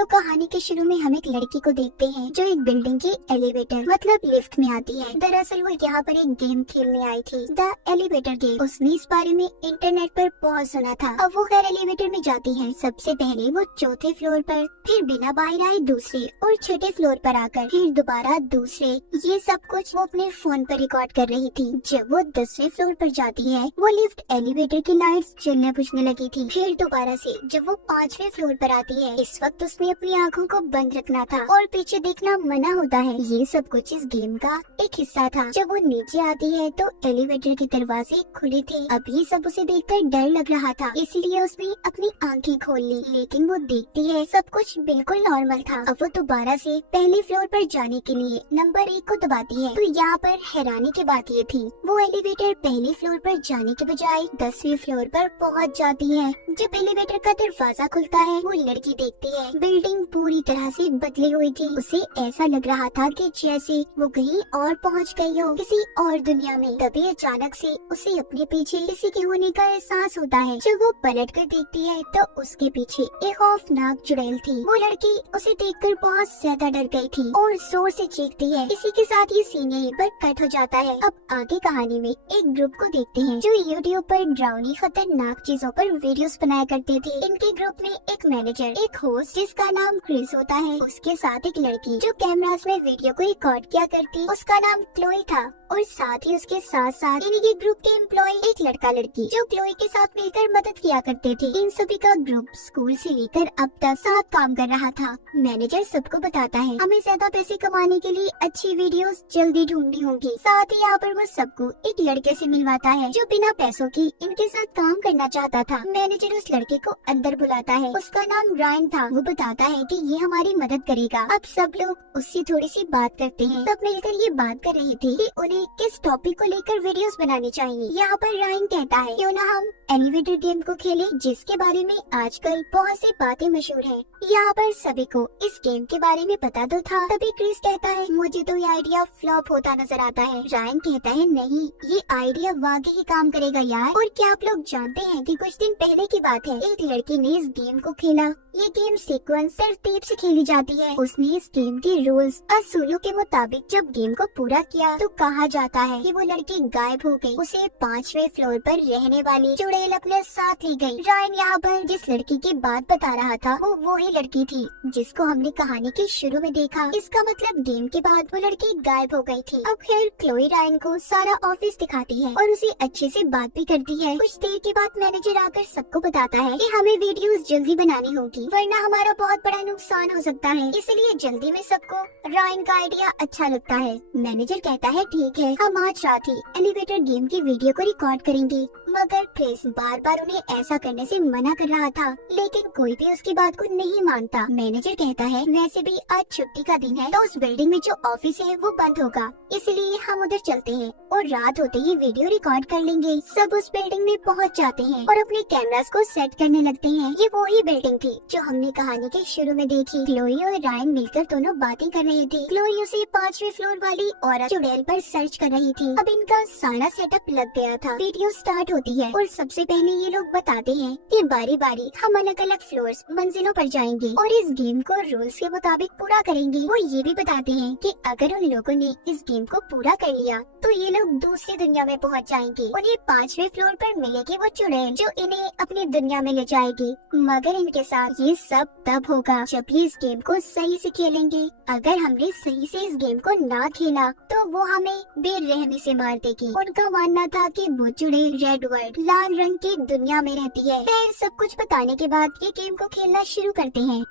तो कहानी के शुरू में हम एक लड़की को देखते हैं जो एक बिल्डिंग की एलिवेटर मतलब लिफ्ट में आती है। दरअसल वो यहाँ पर एक गेम खेलने आई थी, द एलिवेटर गेम। उसने इस बारे में इंटरनेट पर बहुत सुना था। अब वो खैर एलिवेटर में जाती है। सबसे पहले वो चौथे फ्लोर पर, फिर बिना बाहर आए दूसरे और छठे फ्लोर पर आकर फिर दोबारा दूसरे। ये सब कुछ वो अपने फोन पर रिकॉर्ड कर रही थी। जब वो 10वें फ्लोर पर जाती है वो लिफ्ट एलिवेटर की लाइट्स जलने बुझने लगी थी। फिर दोबारा से जब वो 5वें फ्लोर पर आती है, इस वक्त उसने अपनी आंखों को बंद रखना था और पीछे देखना मना होता है। ये सब कुछ इस गेम का एक हिस्सा था। जब वो नीचे आती है तो एलिवेटर के दरवाजे खुले थे। अब ये सब उसे देखकर डर लग रहा था, इसलिए उसने अपनी आंखें खोल ली। लेकिन वो देखती है सब कुछ बिल्कुल नॉर्मल था। अब वो दोबारा से पहले फ्लोर पर जाने के लिए नंबर 1 को दबाती है। तो यहाँ पर हैरानी की बात ये थी, वो एलिवेटर पहले फ्लोर पर जाने के बजाय 10वें फ्लोर पर पहुँच जाती है। जब एलिवेटर का दरवाजा खुलता है वो लड़की देखती है बिल्डिंग पूरी तरह से बदली हुई थी। उसे ऐसा लग रहा था कि जैसे वो कहीं और पहुंच गई हो, किसी और दुनिया में। तभी अचानक से उसे अपने पीछे किसी के होने का एहसास होता है। जब वो पलट कर देखती है तो उसके पीछे एक खौफनाक चुड़ैल थी। वो लड़की उसे देखकर बहुत ज्यादा डर गई थी और जोर से चीखती है। इसी के साथ ये सीन यहीं पर कट हो जाता है। अब आगे कहानी में एक ग्रुप को देखते हैं जो यूट्यूब पर डरावनी खतरनाक चीजों पर वीडियोस बनाया करते थे। इनके ग्रुप में एक मैनेजर, एक होस्ट जिसका नाम क्रिस होता है, उसके साथ एक लड़की जो कैमरास में वीडियो को रिकॉर्ड किया करती, उसका नाम क्लोई था। और साथ ही उसके साथ साथ इनके ग्रुप के एम्प्लॉय एक लड़का लड़की जो क्लोई के साथ मिलकर मदद किया करते थे। इन सभी का ग्रुप स्कूल से लेकर अब तक साथ काम कर रहा था। मैनेजर सबको बताता है हमें ज्यादा पैसे कमाने के लिए अच्छी वीडियोस जल्दी ढूंढनी होगी। साथ ही यहाँ पर वो सबको एक लड़के से मिलवाता है जो बिना पैसों की इनके साथ काम करना चाहता था। मैनेजर उस लड़के को अंदर बुलाता है। उसका नाम रायन था। वो बताता है कि ये हमारी मदद करेगा। अब सब लोग उससे थोड़ी सी बात करते हैं। सब मिलकर ये बात कर रहे थे कि उन्हें किस टॉपिक को लेकर वीडियोस बनानी चाहिए। यहाँ पर रायन कहता है क्यों ना हम एलिवेटर गेम को खेलें, जिसके बारे में आजकल बहुत सी बातें मशहूर हैं। यहाँ पर सभी को इस गेम के बारे में पता तो था। तभी क्रिस कहता है मुझे तो ये आइडिया फ्लॉप होता नजर आता है। रायन कहता है नहीं, ये आइडिया वाकई ही काम करेगा यार। और क्या आप लोग जानते हैं कि कुछ दिन पहले की बात है, एक लड़की ने इस गेम को खेला। ये गेम सीक्वेंस तरतीब से खेली जाती है। उसने इस गेम के रूल्स असूलों के मुताबिक जब गेम को पूरा किया तो कहा जाता है कि वो लड़की गायब हो गई। उसे 5वें फ्लोर पर रहने वाली चुड़ैल अपने साथ ले गई। रायन यहाँ पर जिस लड़की की बात बता रहा था वो वही लड़की थी जिसको हमने कहानी के शुरू में देखा। इसका मतलब गेम के बाद वो लड़की गायब हो गई थी। अब खैर क्लोई रायन को सारा ऑफिस दिखाती है और उसे अच्छे से बात भी करती है। कुछ देर के बाद मैनेजर आकर सबको बताता है कि हमें वीडियोस जल्दी बनानी होगी वरना हमारा बहुत बड़ा नुकसान हो सकता है। इसलिए जल्दी में सबको रायन का आइडिया अच्छा लगता है। मैनेजर कहता है ठीक है, हम आज रात ही एलिवेटर गेम की वीडियो को रिकॉर्ड करेंगे। मगर क्रिस बार बार उन्हें ऐसा करने से मना कर रहा था, लेकिन कोई भी उसकी बात को नहीं मानता। मैनेजर कहता है वैसे भी आज छुट्टी का दिन है तो उस बिल्डिंग में जो ऑफिस है वो बंद होगा, इसलिए हम उधर चलते हैं और रात होते ही वीडियो रिकॉर्ड कर लेंगे। सब उस बिल्डिंग में पहुंच जाते हैं और अपने कैमरास को सेट करने लगते हैं। ये वही बिल्डिंग थी जो हमने कहानी के शुरू में देखी। क्लोई और रायन मिलकर दोनों बातें कर रहे थे। क्लोई उसे 5वें फ्लोर वाली औरत चुड़ैल पर सर्च कर रही थी। अब इनका सारा सेटअप लग गया था। वीडियो स्टार्ट होती है और सबसे पहले ये लोग बताते हैं कि बारी बारी हम अलग अलग फ्लोर्स मंजिलों पर जाएंगे और इस गेम को रूल्स के मुताबिक पूरा करेंगे। वो ये भी बताते हैं कि अगर उन लोगों ने इस गेम को पूरा कर लिया तो ये लोग दूसरी दुनिया में पहुंच जाएंगे। उन्हें 5वें फ्लोर पर मिलेगी वो चुड़ैल जो इन्हें अपनी दुनिया में ले जाएगी। मगर इनके साथ ये सब तब होगा जब ये इस गेम को सही से खेलेंगे। अगर हमने सही से इस गेम को ना खेला तो वो हमें बेरहमी से मार देगी। उनका मानना था कि वो चुड़ैल रेड वर्ल्ड लाल रंग की दुनिया में रहती है। फिर सब कुछ बताने के बाद ये गेम को खेलना शुरू करते हैं।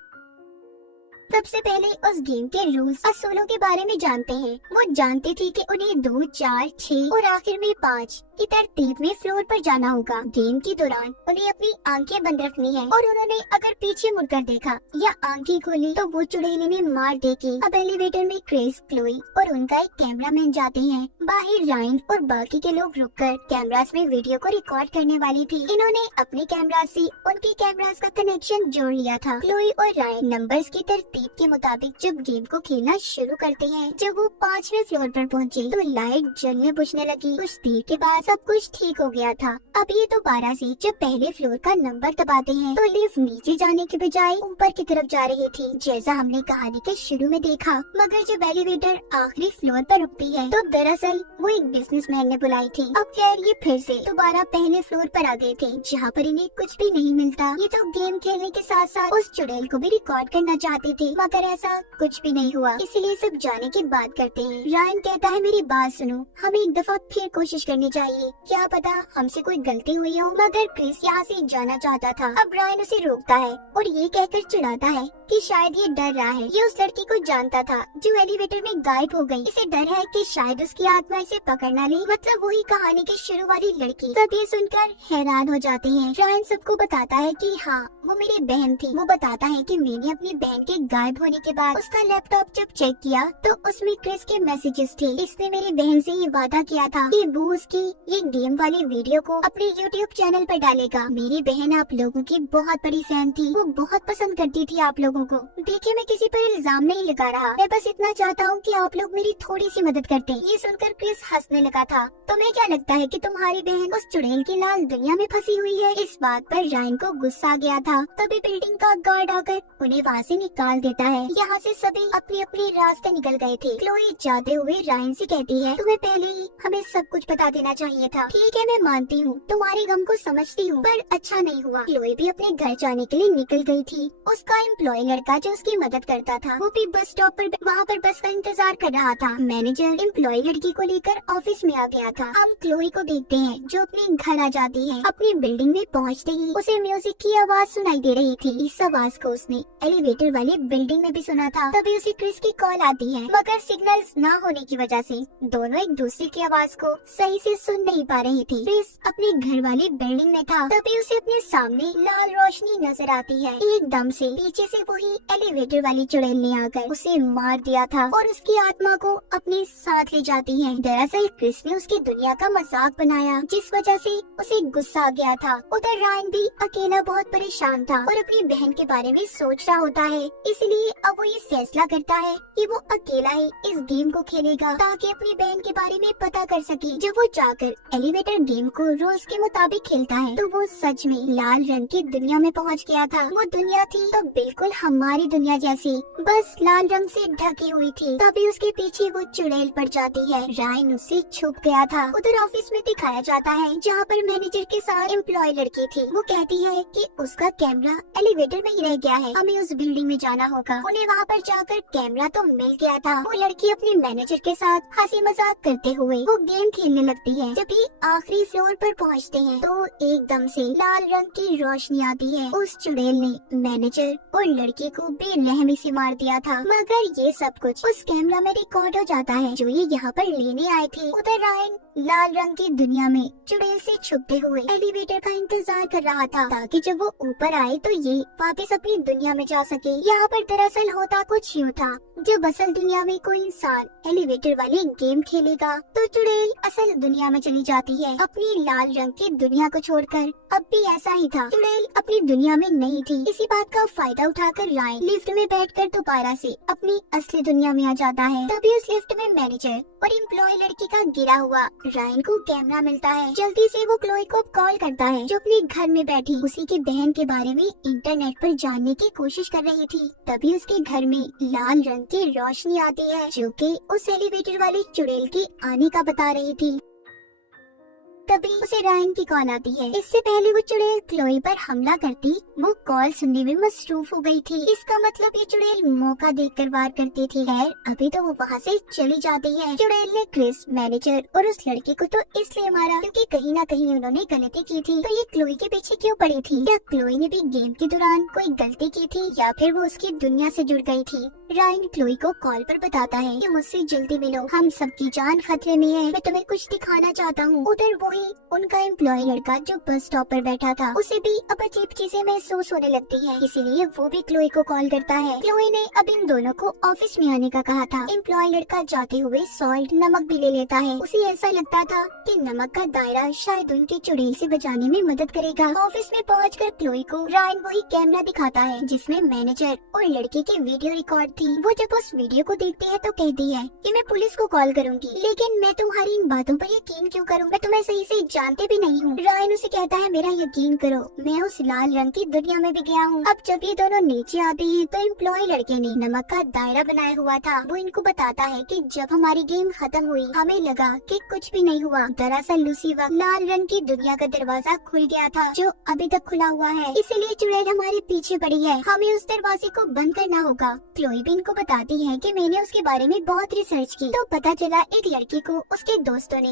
सबसे पहले उस गेम के रूल्स असूलों के बारे में जानते हैं। वो जानते थे कि उन्हें 2, 4, 6 और आखिर में 5 की तरतीब में फ्लोर पर जाना होगा। गेम के दौरान उन्हें अपनी आंखें बंद रखनी है और उन्होंने अगर पीछे मुड़कर देखा या आंखें खोली तो वो चुड़ैल इन्हें मार देगी। अब एलिवेटर में क्रिस, क्लोई और उनका एक कैमरामैन जाते हैं। बाहर रायन और बाकी के लोग रुककर कैमरास में वीडियो को रिकॉर्ड करने वाली थी। इन्होंने अपने कैमरा से उनके कैमरास का कनेक्शन जोड़ लिया था। क्लोई और रायन नंबर्स की तरतीब के मुताबिक जब गेम को खेलना शुरू करते हैं। जब वो 5वें फ्लोर पर पहुंचे तो लाइट जलने बुझने लगी। कुछ देर के बाद सब कुछ ठीक हो गया था। अब ये दोबारा से जब पहले फ्लोर का नंबर दबाते हैं तो लिफ्ट नीचे जाने के बजाय ऊपर की तरफ जा रही थी, जैसा हमने कहानी के शुरू में देखा। मगर जब एलिवेटर आखिरी फ्लोर पर रुकती है तो दरअसल वो एक बिजनेसमैन ने बुलाई थी। अब खैर ये फिर से दोबारा पहले फ्लोर पर आ गए थे, जहाँ पर इन्हें कुछ भी नहीं मिलता। ये तो गेम खेलने के साथ साथ उस चुड़ैल को भी रिकॉर्ड करना चाहते थे, मगर ऐसा कुछ भी नहीं हुआ। इसीलिए सब जाने की बात करते हैं। रायन कहता है मेरी बात सुनो, हमें एक दफा फिर कोशिश करनी चाहिए, क्या पता हमसे कोई गलती हुई हो। मगर क्रिस यहाँ से जाना चाहता था। अब रायन उसे रोकता है और ये कहकर चिढ़ाता है कि शायद ये डर रहा है। ये उस लड़की को जानता था जो एलिवेटर में गायब हो गई। इसे डर है कि शायद उसकी आत्मा इसे पकड़ ना ले, मतलब वही कहानी की शुरू वाली लड़की। सब ये सुनकर हैरान हो जाते हैं। रायन सबको बताता है कि हाँ वो मेरी बहन थी। वो बताता है कि मैंने अपनी बहन के गायब होने के बाद उसका लैपटॉप जब चेक किया तो उसमें क्रिस के मैसेजेस थे। इसने मेरी बहन से ये वादा किया था कि वो उसकी ये गेम वाली वीडियो को अपने YouTube चैनल पर डालेगा। मेरी बहन आप लोगों की बहुत बड़ी फैन थी, वो बहुत पसंद करती थी आप लोगों को। देखिए मैं किसी पर इल्जाम नहीं लगा रहा, मैं बस इतना चाहता हूँ कि आप लोग मेरी थोड़ी सी मदद करते। ये सुनकर क्रिस हंसने लगा था। तुम्हें क्या लगता है कि तुम्हारी बहन उस चुड़ैल की लाल दुनिया में फंसी हुई है? इस बात पर रायन को गुस्सा आ गया था। तभी बिल्डिंग का गार्ड आकर उन्हें वहाँ से निकाल देता है। यहाँ से सभी अपने अपने रास्ते निकल गए थे। क्लोई जाते हुए रायन से कहती है तुम्हें पहले ही हमें सब कुछ बता देना चाहिए था। ठीक है मैं मानती हूँ, तुम्हारे गम को समझती हूँ, पर अच्छा नहीं हुआ। क्लोई भी अपने घर जाने के लिए निकल गई थी। उसका एम्प्लॉय लड़का जो उसकी मदद करता था वो भी बस स्टॉप पर वहाँ पर बस का इंतजार कर रहा था। मैनेजर एम्प्लॉय लड़की को लेकर ऑफिस में आ गया था। हम क्लोई को देखते हैं जो अपने घर आ जाती है। अपनी बिल्डिंग में पहुँचते ही उसे म्यूजिक की आवाज सुनाई दे रही थी। इस आवाज को उसने एलिवेटर वाली बिल्डिंग में भी सुना था। तभी उसे क्रिस की कॉल आती है, मगर सिग्नल्स न होने की वजह से दोनों एक दूसरे की आवाज को सही से सुन नहीं पा रही थी। क्रिस अपने घर वाली बिल्डिंग में था। तभी उसे अपने सामने लाल रोशनी नजर आती है। एकदम से पीछे से वही एलिवेटर वाली चुड़ैल ने आकर उसे मार दिया था और उसकी आत्मा को अपने साथ ले जाती है। दरअसल क्रिस ने उसकी दुनिया का मजाक बनाया, जिस वजह से उसे गुस्सा आ गया था। उधर रायन भी अकेला बहुत परेशान था और अपनी बहन के बारे में सोच रहा होता है। इसलिए अब वो ये फैसला करता है कि वो अकेला ही इस गेम को खेलेगा ताकि अपनी बहन के बारे में पता कर सके। जब वो जाकर एलिवेटर गेम को रोज के मुताबिक खेलता है तो वो सच में लाल रंग की दुनिया में पहुंच गया था। वो दुनिया थी तो बिल्कुल हमारी दुनिया जैसी, बस लाल रंग से ढकी हुई थी। तभी उसके पीछे वो चुड़ैल पड़ जाती है। रायन उससे छुप गया था। उधर ऑफिस में दिखाया जाता है जहाँ पर मैनेजर के साथ एम्प्लॉय लड़की थी। वो कहती है कि उसका कैमरा एलिवेटर में ही रह गया है, हमें उस बिल्डिंग में जाना होगा। उन्हें वहाँ पर जाकर कैमरा तो मिल गया था। वो लड़की अपने मैनेजर के साथ हंसी मजाक करते हुए वो गेम खेलने लगती है। जब भी आखिरी फ्लोर पर पहुँचते हैं तो एकदम से लाल रंग की रोशनी आती है। उस चुड़ैल ने मैनेजर और लड़की को बेरहमी से मार दिया था। मगर ये सब कुछ उस कैमरा में रिकॉर्ड हो जाता है जो ये यहाँ पर लेने आए थे। उधर रायन लाल रंग की दुनिया में चुड़ैल से छुपते हुए एलिवेटर का इंतजार कर रहा था ताकि जब वो ऊपर आए तो ये वापस अपनी दुनिया में जा सके। यहाँ पर दरअसल होता कुछ यूँ था, जब असल दुनिया में कोई इंसान एलिवेटर वाली गेम खेलेगा तो चुड़ैल असल दुनिया में चली जाती है अपनी लाल रंग की दुनिया को छोड़कर। अब भी ऐसा ही था, चुड़ैल अपनी दुनिया में नहीं थी। इसी बात का फायदा उठाकर रायन लिफ्ट में बैठकर दोबारा से अपनी असली दुनिया में आ जाता है। तभी उस लिफ्ट में मैनेजर और एम्प्लॉय लड़की का गिरा हुआ रायन को कैमरा मिलता है। जल्दी से वो क्लोई को कॉल करता है जो अपने घर में बैठी उसी की बहन के बारे में इंटरनेट पर जानने की कोशिश कर रही थी। तभी उसके घर में लाल रंग की रोशनी आती है जो कि उस एलिवेटर वाली चुड़ैल के आने का बता रही थी। तभी उसे रायन की कॉल आती है। इससे पहले वो चुड़ैल क्लोई पर हमला करती, वो कॉल सुनने में मसरूफ हो गई थी। इसका मतलब ये चुड़ैल मौका देखकर वार करती थी। खैर अभी तो वो वहाँ से चली जाती है। चुड़ैल ने क्रिस, मैनेजर और उस लड़की को तो इसलिए मारा क्योंकि कहीं ना कहीं उन्होंने गलती की थी। तो ये क्लोई के पीछे क्यों पड़ी थी? क्या क्लोई ने भी गेम के दौरान कोई गलती की थी या फिर वो उसकी दुनिया से जुड़ गई थी? रायन क्लोई को कॉल पर बताता है कि मुझसे जल्दी मिलो, हम सबकी जान खतरे में है, मैं तुम्हें कुछ दिखाना चाहता हूँ। उधर वही उनका एम्प्लॉय लड़का जो बस स्टॉप पर बैठा था उसे भी अब अजीब चीजें महसूस होने लगती है, इसीलिए वो भी क्लोई को कॉल करता है। क्लोई ने अब इन दोनों को ऑफिस में आने का कहा था। एम्प्लॉय लड़का जाते हुए सॉल्ट नमक भी ले लेता है। उसे ऐसा लगता था कि नमक का दायरा शायद उनके चुड़ैल से बचाने में मदद करेगा। ऑफिस में पहुंचकर क्लोई को रायन वही कैमरा दिखाता है जिसमें मैनेजर और लड़के की वीडियो रिकॉर्ड थी। वो जब उस वीडियो को देखती है तो कहती है कि मैं पुलिस को कॉल करूंगी, लेकिन मैं तुम्हारी इन बातों पर यकीन क्यों करूं? मैं तुम्हें सही इसे जानते भी नहीं हूँ। रायन उसे कहता है मेरा यकीन करो, मैं उस लाल रंग की दुनिया में भी गया हूँ। अब जब ये दोनों नीचे आते हैं तो एम्प्लॉय लड़के ने नमक का दायरा बनाया हुआ था। वो इनको बताता है कि जब हमारी गेम खत्म हुई हमें लगा कि कुछ भी नहीं हुआ। दरअसल उसी वक्त लाल रंग की दुनिया का दरवाजा खुल गया था जो अभी तक खुला हुआ है, इसीलिए चुड़ैल हमारे पीछे पड़ी है, हमें उस दरवाजे को बंद करना होगा। क्लोई भी इनको बताती है कि मैंने उसके बारे में बहुत रिसर्च की तो पता चला एक लड़की को उसके दोस्तों ने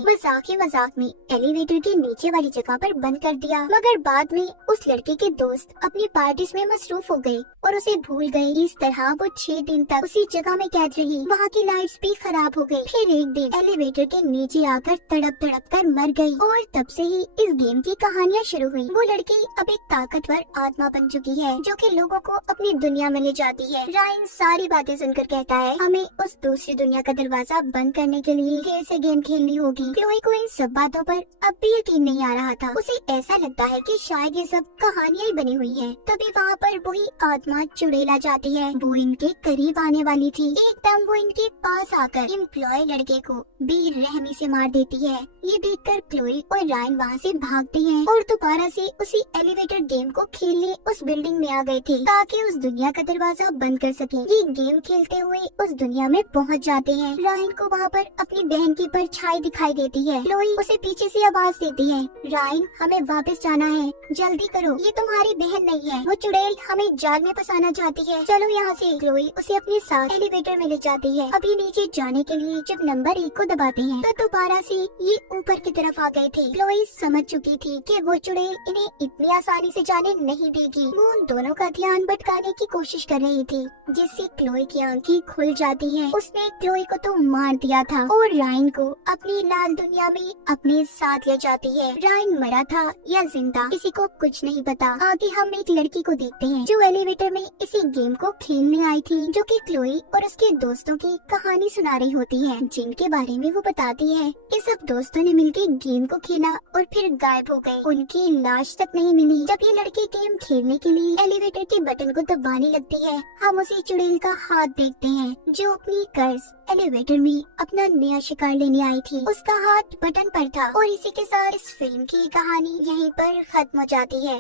मजाक में एलिवेटर के नीचे वाली जगह पर बंद कर दिया, मगर बाद में उस लड़के के दोस्त अपनी पार्टीज में मसरूफ हो गए और उसे भूल गए। इस तरह वो 6 दिन तक उसी जगह में कैद रही। वहाँ की लाइट्स भी खराब हो गई। फिर एक दिन एलिवेटर के नीचे आकर तड़प कर मर गई और तब से ही इस गेम की कहानियाँ शुरू हुई। वो लड़की अब एक ताकतवर आत्मा बन चुकी है जो कि लोगों को अपनी दुनिया में ले जाती है। रायन सारी बातें सुनकर कहता है हमें उस दूसरी दुनिया का दरवाजा बंद करने के लिए फिर से गेम खेलनी होगी। क्लोई को इन सब बातों पर अब भी यकीन नहीं आ रहा था। उसे ऐसा लगता है कि शायद ये सब कहानियां ही बनी हुई हैं। तभी वहाँ पर वही आत्मा चुड़ैल आ जाती है। वो इनके करीब आने वाली थी। एकदम वो इनके पास आकर एम्प्लॉय लड़के को बेरहमी से मार देती है। ये देखकर क्लोई और रायन वहाँ से भागते हैं और दोबारा से उसी एलिवेटर गेम को खेलने उस बिल्डिंग में आ गए थे ताकि उस दुनिया का दरवाजा बंद कर सके। ये गेम खेलते हुए उस दुनिया में पहुँच जाते हैं। रायन को वहाँ पर अपनी बहन की परछाई दिखाई देती है। क्लोई उसे पीछे से आवाज देती है, रायन हमें वापस जाना है, जल्दी करो, ये तुम्हारी बहन नहीं है, वो चुड़ैल हमें जाल में फंसाना चाहती है, चलो यहाँ से। क्लोई उसे अपने साथ एलिवेटर में ले जाती है। अभी नीचे जाने के लिए जब नंबर 1 को दबाते हैं तो दोबारा से ये ऊपर की तरफ आ गए थे। क्लोई समझ चुकी थी कि वो चुड़ैल इन्हें इतनी आसानी से जाने नहीं देगी। वो उन दोनों का ध्यान भटकाने की कोशिश कर रही थी जिससे क्लोई की आंखें खुल जाती हैं। उसने क्लोई को तो मार दिया था और रायन को अपनी लाल दुनिया में अपने साथ ले जाती है। रायन मरा था या जिंदा किसी को कुछ नहीं पता। आगे हम एक लड़की को देखते हैं जो एलिवेटर में इसी गेम को खेलने आई थी, जो कि क्लोई और उसके दोस्तों की कहानी सुना रही होती है, जिनके बारे में वो बताती है कि सब दोस्तों ने मिलकर गेम को खेला और फिर गायब हो गए। उनकी लाश तक नहीं मिली। जब ये लड़की गेम खेलने के लिए एलिवेटर के बटन को दबाने लगती है, हम उसी चुड़ैल का हाथ देखते हैं जो अपनी कर्ज एलिवेटर में अपना नया शिकार लेने आई थी। उसका हाथ बटन पर था और इसी के साथ इस फिल्म की कहानी यहीं पर खत्म हो जाती है।